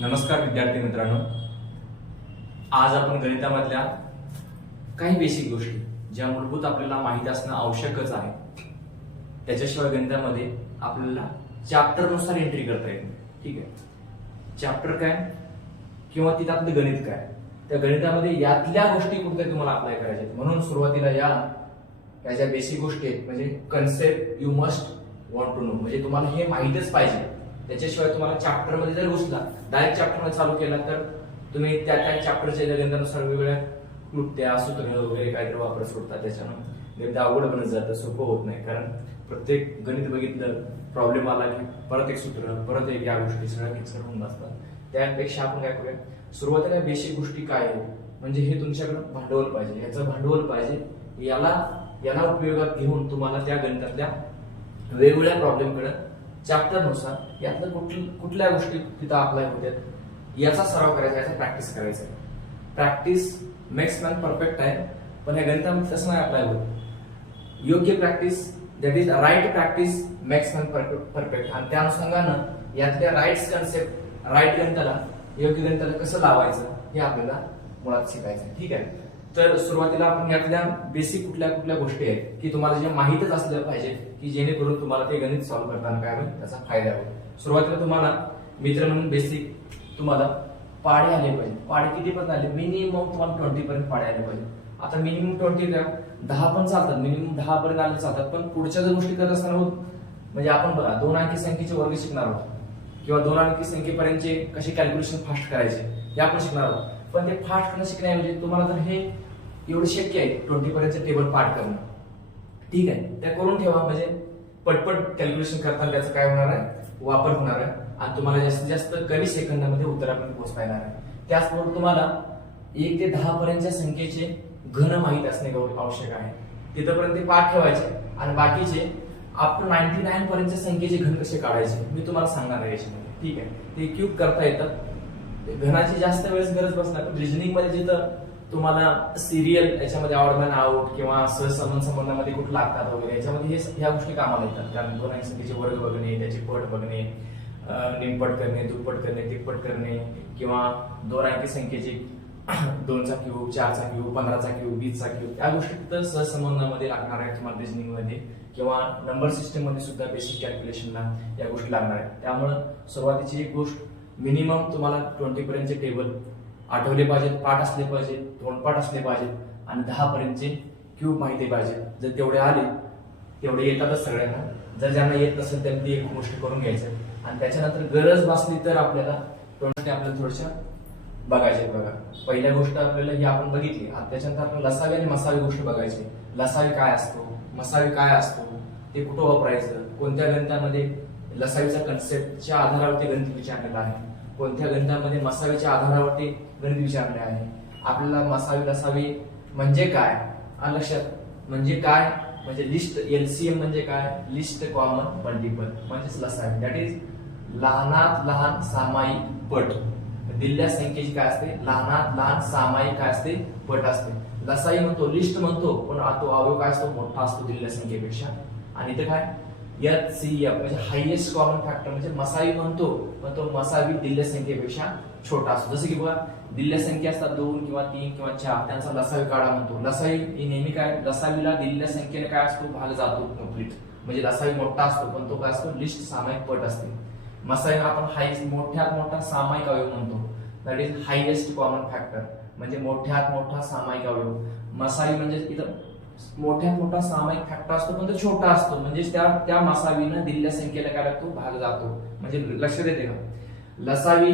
नमस्कार विद्यार्थी मित्रांनो, आज आपण गणितामधल्या काही बेसिक गोष्टी ज्या मूलभूत आपल्याला माहिती असणं आवश्यकच आहे, त्याच्याशिवाय गणितामध्ये आपल्याला चॅप्टर नुसार एंट्री करता येते. ठीक आहे, चॅप्टर काय किंवा त्यातलं गणित काय, त्या गणितामध्ये यातल्या गोष्टी कुठल्या तुम्हाला अप्लाय करायच्या आहेत. म्हणून सुरुवातीला या ज्या बेसिक गोष्टी आहेत म्हणजे concept you must want to know, म्हणजे तुम्हाला हे माहितच पाहिजे. त्याच्याशिवाय तुम्हाला चॅप्टर मध्ये जर घुसला, डायरेक्ट चॅप्टर मध्ये चालू केला तर तुम्ही त्या चॅप्टरच्या गणितानुसार वेगवेगळ्या क्लुप्त्या सूत्र वगैरे काहीतरी वापर सोडतात. त्याच्यानं गणित अवघड बनत जातं, सोपं होत नाही. कारण प्रत्येक गणित बघितलं, प्रॉब्लेम आला की परत एक सूत्र, परत एक या गोष्टी सगळ्या मिक्सर होऊन बसतात. त्यापेक्षा आपण काय करूया, सुरुवातीला बेसिक गोष्टी काय आहे म्हणजे हे तुमच्याकडे भांडवल पाहिजे, ह्याचं भांडवल पाहिजे. याला उपयोगात घेऊन तुम्हाला त्या गणितातल्या वेगवेगळ्या प्रॉब्लेम कडे चॅप्टर नुसार यातलं कुठल्या गोष्टी तिथं अप्लाय होतात याचा सराव करायचा, याचा प्रॅक्टिस करायचा. प्रॅक्टिस मेक्स मॅन परफेक्ट आहे, पण या गणितामध्ये तसं नाही अप्लाय होत. योग्य practice, that is right practice makes man perfect. आणि त्या अनुषंगानं यातल्या राईट्स कन्सेप्ट, राईट गणिताला योग्य गणिताला कसं लावायचं हे आपल्याला मुळात शिकायचं आहे. ठीक आहे, तर सुरुवातीला आपण यातल्या बेसिक कुठल्या गोष्टी आहेत की तुम्हाला जे माहितच असलं पाहिजे की जेणेकरून तुम्हाला ते गणित सॉल्व्ह करताना काय होईल, त्याचा फायदा होईल. सुरुवातीला तुम्हाला मित्र म्हणून बेसिक तुम्हाला पाडे आले पाहिजे. पाडे किती पण आले, मिनिमम तुम्हाला 20 पर्यंत पाडे आले पाहिजे. आता मिनिमम 20 द्या, 10 पण चालतात, मिनिमम 10 पर्यंत आले चालतात. पण पुढच्या जर गोष्टी करत असताना होत म्हणजे आपण बघा 2 अंकी संख्येचे वर्ग शिकणार आहोत किंवा 2 अंकी संख्येपर्यंतचे कसे कॅल्क्युलेशन फास्ट करायचे हे आपण शिकणार आहोत. पण ते फास्ट करणं शिकण्याऐवजी तुम्हाला जर हे एवढं शक्य आहे 20 पर्यंतचे टेबल पाठ करणं, ठीक आहे, त्या करून ठेवा. म्हणजे पटपट कॅल्क्युलेशन करताना त्याचा काय होणार आहे, वापर होणार आहे आणि तुम्हाला जास्तीत जास्त कमी सेकंदामध्ये उत्तरापर्यंत पोहोचता येणार आहे. त्याचबरोबर तुम्हाला 1 ते 10 पर्यंतच्या संख्येचे घन माहीत असणे आवश्यक आहे. तिथपर्यंत ते पाठ ठेवायचे आणि बाकीचे अप टू 99 पर्यंतच्या संख्येचे घन कसे काढायचे मी तुम्हाला सांगणार आहे याच्यामध्ये. ठीक आहे, ते क्यूब करता येतात. घनाची जास्त वेळेस गरज बसणार, पण रिजनिंग मध्ये जिथं तुम्हाला सिरियल याच्यामध्ये ऑड मॅन आउट किंवा सहसंबंध संबंधामध्ये कुठे लागतात वगैरे याच्यामध्ये ह्या गोष्टी कामाला येतात. कारण 2 अंकी संख्येचे वर्ग बघणे, त्याची पट बघणे, निमपट करणे, दुप्पट करणे, तिप्पट करणे किंवा 2 अंकी संख्येची 2चा क्यूब, 4चा क्यूब, 15चा क्यूब, 20चा क्यूब या गोष्टी तर सहसंबंधामध्ये लागणार आहेत तुम्हाला रिजनिंग मध्ये किंवा नंबर सिस्टम मध्ये सुद्धा बेसिक कॅल्क्युलेशनला या गोष्टी लागणार आहेत. त्यामुळे सुरुवातीची एक गोष्ट मिनिमम तुम्हाला 20 पर्यंतचे टेबल आठवले पाहिजेत, पाठ असले पाहिजे, तोंडपाठ असले पाहिजेत आणि 10 पर्यंतचे क्यूब माहिती पाहिजे. जर तेवढे आले, तेवढे येतातच सगळ्यांना. जर ज्यांना येत नसेल त्यांनी ती एक गोष्ट करून घ्यायचं आणि त्याच्यानंतर गरज भासली तर आपल्याला थोड्याशा बघायचे. बघा, पहिल्या गोष्ट आपल्याला ही आपण बघितली. त्याच्यानंतर आपण लसावी आणि मसावी गोष्ट बघायची. लसावी काय असतो, मसावी काय असतो, ते कुठं वापरायचं, कोणत्या गणितामध्ये लसावीचा कन्सेप्टच्या आधारावरती गणित विचारलेला आहे, कोणत्या गणितामध्ये मसावीच्या आधारावरती गणित विचारले आहे. आपल्याला मसावी लसावी म्हणजे काय, लक्षात म्हणजे काय, म्हणजे लिस्ट LCM म्हणजे काय, लिस्ट कॉमन मल्टिपल म्हणजेच लसावी, दॅट इज लहानात लहान सामायिक पट. दिलेल्या संख्येची काय असते, लहानात लहान सामायिक काय असते, पट असते. लसावी म्हणतो, लिस्ट म्हणतो, पण तो अवयव काय असतो, मोठा असतो दिलेल्या संख्येपेक्षा. आणि इथे काय HCF म्हणजे हायएस्ट कॉमन फॅक्टर, म्हणजे मसावी म्हणतो पण तो मसावी दिलेल्या संख्येपेक्षा छोटा असतो. जसं की बघा दिलेल्या संख्या असतात 2 किंवा 3 किंवा 4, त्यांचा लसावी काढा म्हणतो. लसावी ही नेहमी काय, लसावीला दिलेल्या संख्येने काय असतो, भाग जातो कंप्लीट. म्हणजे लसावी मोठा असतो पण तो काय असतो, लिस्ट सामायिक पट असते. मसावी आपण हायएस्ट मोठ्यात मोठा सामायिक अवयव म्हणतो, that is highest common factor, म्हणजे मोठ्यात मोठा सामायिक अवयव. मसावी म्हणजे इथं मोठ्यात मोठा सामायिक फॅक्टर असतो पण तो छोटा असतो, म्हणजे त्या मसावीनं दिलेल्या संख्येला काय लागतो, भाग जातो. म्हणजे लक्षात येते का, लसावी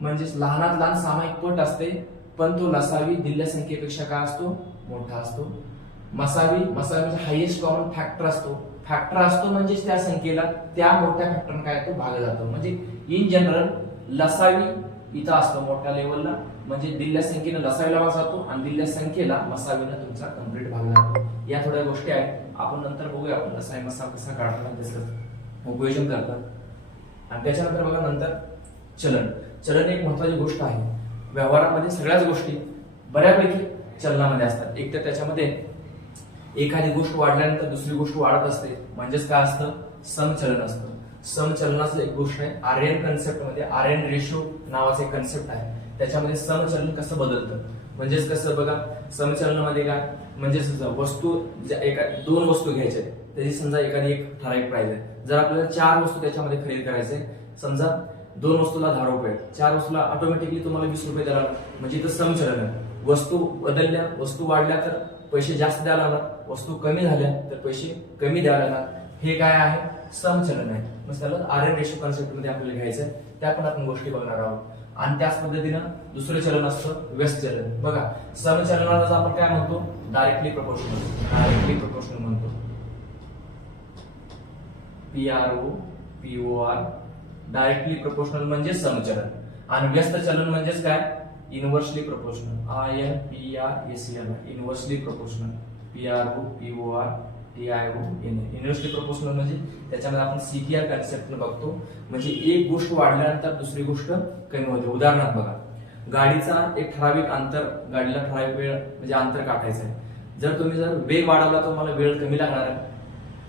म्हणजे लहानात लहान सामायिक पट असते पण तो लसावी दिलेल्या संख्येपेक्षा काय असतो, मोठा असतो. मसावी म्हणजे हायएस्ट कॉमन फॅक्टर असतो. फॅक्टर असतो म्हणजे त्या संख्येला त्या मोठ्या फॅक्टरने काय तो भाग जातो. म्हणजे इन जनरल लसावी इथं असतो मोठ्या लेवलला, म्हणजे दिलेल्या संख्येनं लसावीला भाग जातो आणि दिलेल्या संख्येला मसावीनं तुमचा कम्प्लीट भाग जातो. या थोड्या गोष्टी आहेत, आपण नंतर बघूया आपण लसावी मसाव कसा काढतात, त्याचं उपयोजन करतात. आणि त्याच्यानंतर बघा नंतर चलन एक महत्वाची गोष्ट आहे. व्यवहारामध्ये सगळ्याच गोष्टी बऱ्यापैकी चलनामध्ये असतात. एक तर त्याच्यामध्ये एखादी गोष्ट वाढल्यानंतर दुसरी गोष्ट वाढत असते, म्हणजेच काय असतं, समचलन असतं. समचलनाचं एक गोष्ट आहे. आर्यन कन्सेप्ट मध्ये आर्यन रेशो नावाचा एक कन्सेप्ट आहे. त्याच्यामध्ये समचलन कसं बदलतं, म्हणजेच कसं बघा, समचलनामध्ये काय म्हणजे वस्तू एका 2 वस्तू घ्यायच्या आहेत, त्याची समजा एखादी एक ठराविक प्राइस आहे. जर आपल्याला 4 वस्तू त्याच्यामध्ये खरेदी करायचे, समजा 2 वस्तूला 10 रुपये, 4 वस्तूला ऑटोमॅटिकली तुम्हाला 20 रुपये द्यायला लागणार. म्हणजे इथं समचलन आहे. वस्तू बदलल्या, वस्तू वाढल्या तर पैसे जास्त द्यायला लागणार, वस्तू कमी झाल्या तर पैसे कमी द्यायला लागणार. हे काय आहे, समचलन आहे. मग त्याला आर्यन रेशो कन्सेप्ट मध्ये आपल्याला घ्यायचं आहे. त्या पण आपण गोष्टी बघणार आहोत. आणि त्याच पद्धतीनं दुसरं चलन असतं व्यस्त चलन. बघा, समचलनाला आपण काय म्हणतो, डायरेक्टली प्रोपोर्शनल म्हणतो. PROPOR डायरेक्टली प्रोपोर्शनल म्हणजे समचलन. आणि व्यस्त चलन म्हणजेच काय, inversely proportional. INVERSL inversely proportional. PROPOR TION inversely proportional म्हणजे त्याच्यामध्ये आपण CPR कन्सेप्ट बघतो. म्हणजे एक गोष्ट वाढल्यानंतर दुसरी गोष्ट कमी होते. उदाहरणार्थ बघा, गाडीचा एक ठराविक अंतर, गाडीला ठराविक वेळ म्हणजे अंतर काढायचं आहे. जर तुम्ही वेग वाढवला तर तुम्हाला वेळ कमी लागणार आहे,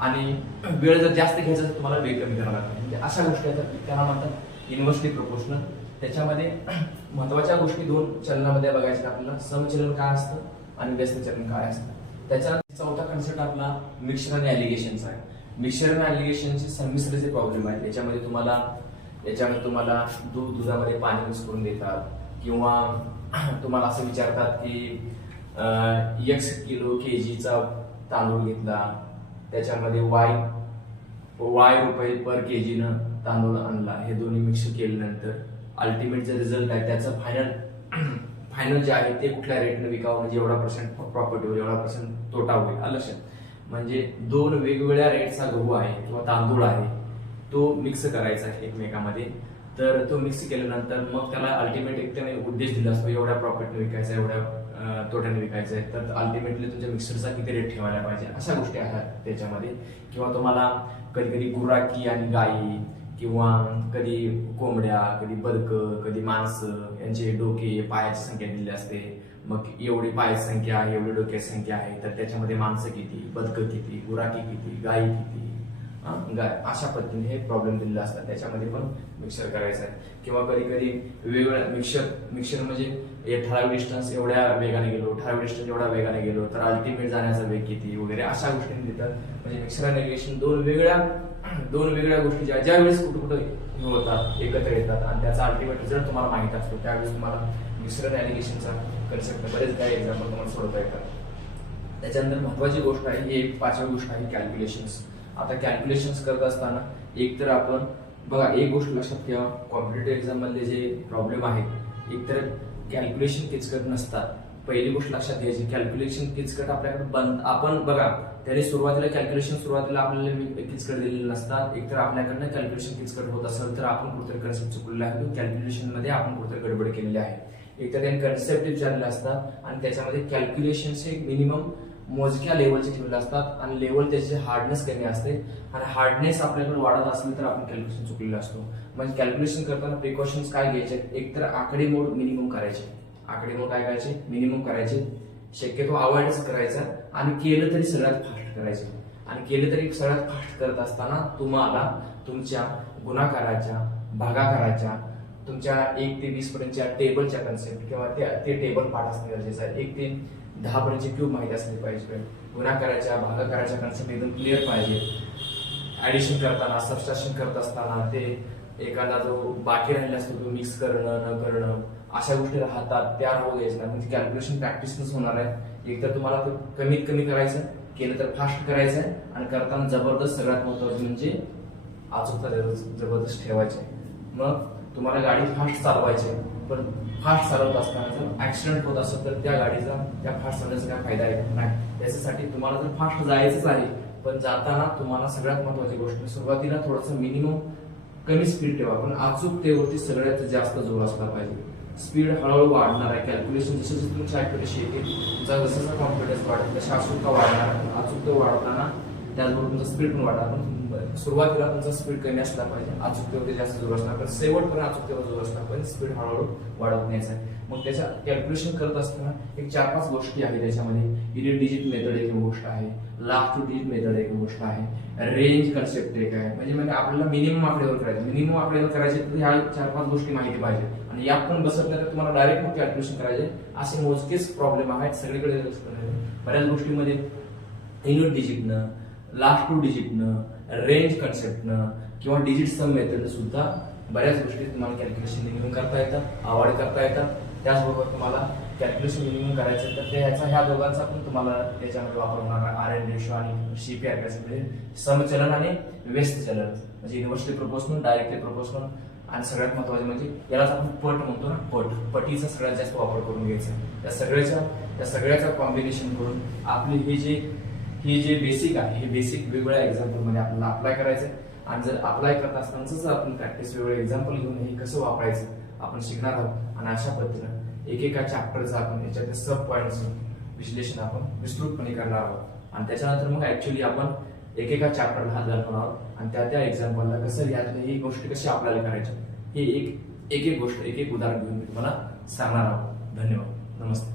आणि वेळ जर जास्त घ्यायचा तर तुम्हाला वेग कमी करावा लागणार. म्हणजे अशा गोष्टी आहेत, त्याला म्हणतात इनव्हर्सली प्रोपोर्शनल. त्याच्यामध्ये महत्वाच्या गोष्टी 2 चलनामध्ये बघायच्या आपल्याला, समचलन काय असतं आणि व्यस्त चलन काय असतं. त्याच्या चौथा कन्सेप्ट आपला मिक्सचर आणि ॲलिगेशनचा आहे. मिक्सचर आणि ॲलिगेशनचे संमिश्राचे प्रॉब्लेम आहेत. याच्यामध्ये तुम्हाला दुधामध्ये पाणी मिक्स करून देतात, किंवा तुम्हाला असं विचारतात की X किलो kg तांदूळ घेतला, त्याच्यामध्ये Y रुपये पर kg न तांदूळ आणला. हे दोन्ही मिक्स केल्यानंतर अल्टिमेट जे रिझल्ट आहे त्याचं फायनल जे आहे ते कुठल्या रेटने विकावं, म्हणजे एवढा % प्रॉफिट होईल, एवढा % तोटा होईल. लक्षात, म्हणजे 2 वेगवेगळ्या रेटचा गहू आहे किंवा तांदूळ आहे, तो मिक्स करायचा आहे एकमेकामध्ये. तर तो मिक्स केल्यानंतर मग त्याला अल्टिमेट एक त्याने उद्देश दिला असतो, एवढ्या प्रॉफिटने विकायचा, एवढ्या तोट्याने विकायचं आहे. तर अल्टिमेटली तुमच्या मिक्सरचा किती रेट ठेवायला पाहिजे, अशा गोष्टी आहेत त्याच्यामध्ये. किंवा तुम्हाला कधी कधी गुराखी आणि गायी, किंवा कधी कोंबड्या, कधी बदकं, कधी माणसं यांचे डोके पायाची संख्या दिलेली असते. मग एवढी पायाची संख्या आहे, एवढी डोक्याची संख्या आहे, तर त्याच्यामध्ये माणसं किती, बदकं किती, गुराखी किती, गायी किती, अशा पद्धतीने हे प्रॉब्लेम दिलेले असतात. त्याच्यामध्ये पण मिक्सर करायचं आहे. किंवा कधी कधी वेगवेगळ्या मिक्सर म्हणजे ठराविक डिस्टन्स एवढ्या वेगाने गेलो, ठराविक डिस्टन्स एवढ्या वेगाने गेलो तर अल्टिमेट जाण्याचा वेग किती वगैरे अशा गोष्टी देतात. म्हणजे मिक्सर आणि ॲलिगेशन दोन वेगळ्या गोष्टी ज्या वेळेस कुठे होतात, एकत्र येतात, आणि त्याचा अल्टिमेट रिझल्ट तुम्हाला माहित असतो. त्यावेळेस तुम्हाला मिक्सर आणि ॲलिगेशनचा कन्सेप्ट बरेच काही एक्झाम्पल तुम्हाला सोडवता येतात. त्याच्यानंतर महत्वाची गोष्ट आहे, ही एक 5वी गोष्ट आहे, कॅल्क्युलेशन्स. आता कॅल्क्युलेशन्स करत असताना एक तर आपण बघा, एक गोष्ट लक्षात ठेवा, कॉम्पिटेटिव्ह एक्झाम मधले जे प्रॉब्लेम आहेत, एक तर कॅल्क्युलेशन किचकट नसतात. पहिली गोष्ट लक्षात घ्यायची, कॅल्क्युलेशन किचकट आपल्याकडे आपण बघा, त्याने सुरुवातीला आपल्याला किचकट दिलेले नसतात. एक तर आपल्याकडनं कॅल्क्युलेशन किचकट होत असेल तर आपण कुठेतरी कन्सेप्ट चुकलेला आहे, कॅल्क्युलेशन मध्ये आपण कुठेतरी गडबड केलेली आहे. एक तर त्यांनी कन्सेप्ट विचारलेले असतात आणि त्याच्यामध्ये कॅल्क्युलेशनचे मिनिमम मोजक्या लेवलचे ठेवले असतात, आणि लेवल त्याचे हार्डनेस कमी असते, आणि हार्डनेस आपल्याकडे वाढत असले तर आपण कॅल्क्युलेशन चुकलेलं असतो. म्हणजे कॅल्क्युलेशन करताना प्रिकॉशन्स काय घ्यायचे, एक तर आकडेमोड मिनिमम करायचे. आकडेमोड काय करायचे, मिनिमम करायचे, शक्यतो अवॉइडच करायचा, आणि केलं तरी सगळ्यात फास्ट करायचे. आणि केलं तरी सगळ्यात फास्ट करत असताना तुम्हाला तुमच्या गुणाकाराच्या, भागाकाराच्या, तुमच्या 1 ते 20 पर्यंतच्या टेबलच्या कन्सेप्ट किंवा ते टेबल पाठ असणे गरजेचं आहे. 1 ते 10 पर्यंतचे क्यूब माहिती असले पाहिजे. गुणाकाराच्या, भागाकाराच्या कन्सेप्ट एकदम क्लिअर पाहिजे. ऍडिशन करताना, सबस्ट्रॅक्शन करत असताना ते एखादा जो बाकी राहिला असतो तो मिक्स करणं न करणं, अशा गोष्टी राहतात, त्या राहू द्यायच्या. म्हणजे कॅल्क्युलेशन प्रॅक्टिसच होणार आहे. एकतर तुम्हाला कमीत कमी करायचं, केलं तर फास्ट करायचं आहे, आणि करताना जबरदस्त, सगळ्यात महत्वाचं म्हणजे अचूकता जबरदस्त ठेवायची. मग तुम्हाला गाडी फास्ट चालवायची, पण फास्ट चालवत असताना जर ऍक्सिडेंट होत असेल तर त्या गाडीचा, त्या फास्ट चालवण्याचा काय फायदा आहे नाही. त्याच्यासाठी तुम्हाला जर फास्ट जायचंच आहे, पण जाताना तुम्हाला सगळ्यात महत्वाची गोष्ट, सुरुवातीला थोडंसं मिनिमम कमी स्पीड ठेवा, पण अचूकतेवरती सगळ्यात जास्त जोर असला पाहिजे. स्पीड हळूहळू वाढणार आहे. कॅल्क्युलेशन जसं जसं तुमची ऍक्युरेसी येते, तुमचा जसं कॉन्फिडन्स वाढेल तशी अचूकता वाढणार. अचूकता वाढताना त्याचबरोबर तुमचा स्पीड पण वाढणार. पण सुरुवातीला तुमचा स्पीड कमी असला पाहिजे, अचूकतेवरती जास्त जोर असणार पण शेवटपर्यंत अचूकतेवर जोर असणार पण स्पीड हळूहळू वाढवत न्यायचा आहे. मग त्याच्या कॅल्क्युलेशन करत असताना एक 4-5 गोष्टी आहेत त्याच्यामध्ये. युनिट डिजिट मेथड एक गोष्ट आहे, लास्ट टू डिजिट मेथड एक गोष्ट आहे, रेंज कन्सेप्ट एक आहे. म्हणजे आपल्याला मिनिमम आकडेवर करायचं, मिनिमम आकडेवर करायचे तर ह्या 4-5 गोष्टी माहिती पाहिजे. आणि यात पण बसत नाही तर तुम्हाला डायरेक्ट मग कॅल्क्युलेशन करायचे. असे मोजकेच प्रॉब्लेम आहेत सगळीकडे. बऱ्याच गोष्टीमध्ये युनिट डिजिटनं, लास्ट टू डिजिटनं, रेंज कन्सेप्टनं किंवा डिजिट सम मेथडनं सुद्धा बऱ्याच गोष्टी तुम्हाला कॅल्क्युलेशन मिनिमम करता येतात, अवॉइड करता येतात. त्याचबरोबर तुम्हाला कॅल्क्युलेशन मिनिमम करायचं तर ह्या दोघांचा पण तुम्हाला त्याच्यामध्ये वापर होणार आहे. RN रेशो आणि CPR म्हणजे समचलन आणि व्यस्त चलन, म्हणजे युनिव्हर्सली प्रोपोर्शनल, डायरेक्टली प्रोपोर्शनल आणि सगळ्यात महत्वाचे म्हणजे यालाच आपण पट म्हणतो ना, पटीचा सगळ्यात जास्त वापर करून घ्यायचा. त्या सगळ्याचा कॉम्बिनेशन करून आपली हे जे बेसिक आहे हे बेसिक वेगवेगळ्या एक्झाम्पल मध्ये आपल्याला अप्लाय करायचं. आणि जर अप्लाय करत असतानाच आपण प्रॅक्टिस वेगवेगळे एक्झाम्पल घेऊन हे कसं वापरायचं आपण शिकणार आहोत. आणि अशा पद्धतीनं एकेका चॅप्टरचं आपण याच्यातले सब पॉईंट्स विश्लेषण आपण विस्तृतपणे करणार आहोत. आणि त्याच्यानंतर मग ऍक्च्युअली आपण एकेका चॅप्टरला हात घालणार आहोत आणि त्या एक्झाम्पलला कसं यातल्या ही गोष्टी कशी आपल्याला करायच्या हे एक एक गोष्ट एक उदाहरण घेऊन मी तुम्हाला सांगणार आहोत. धन्यवाद. नमस्ते.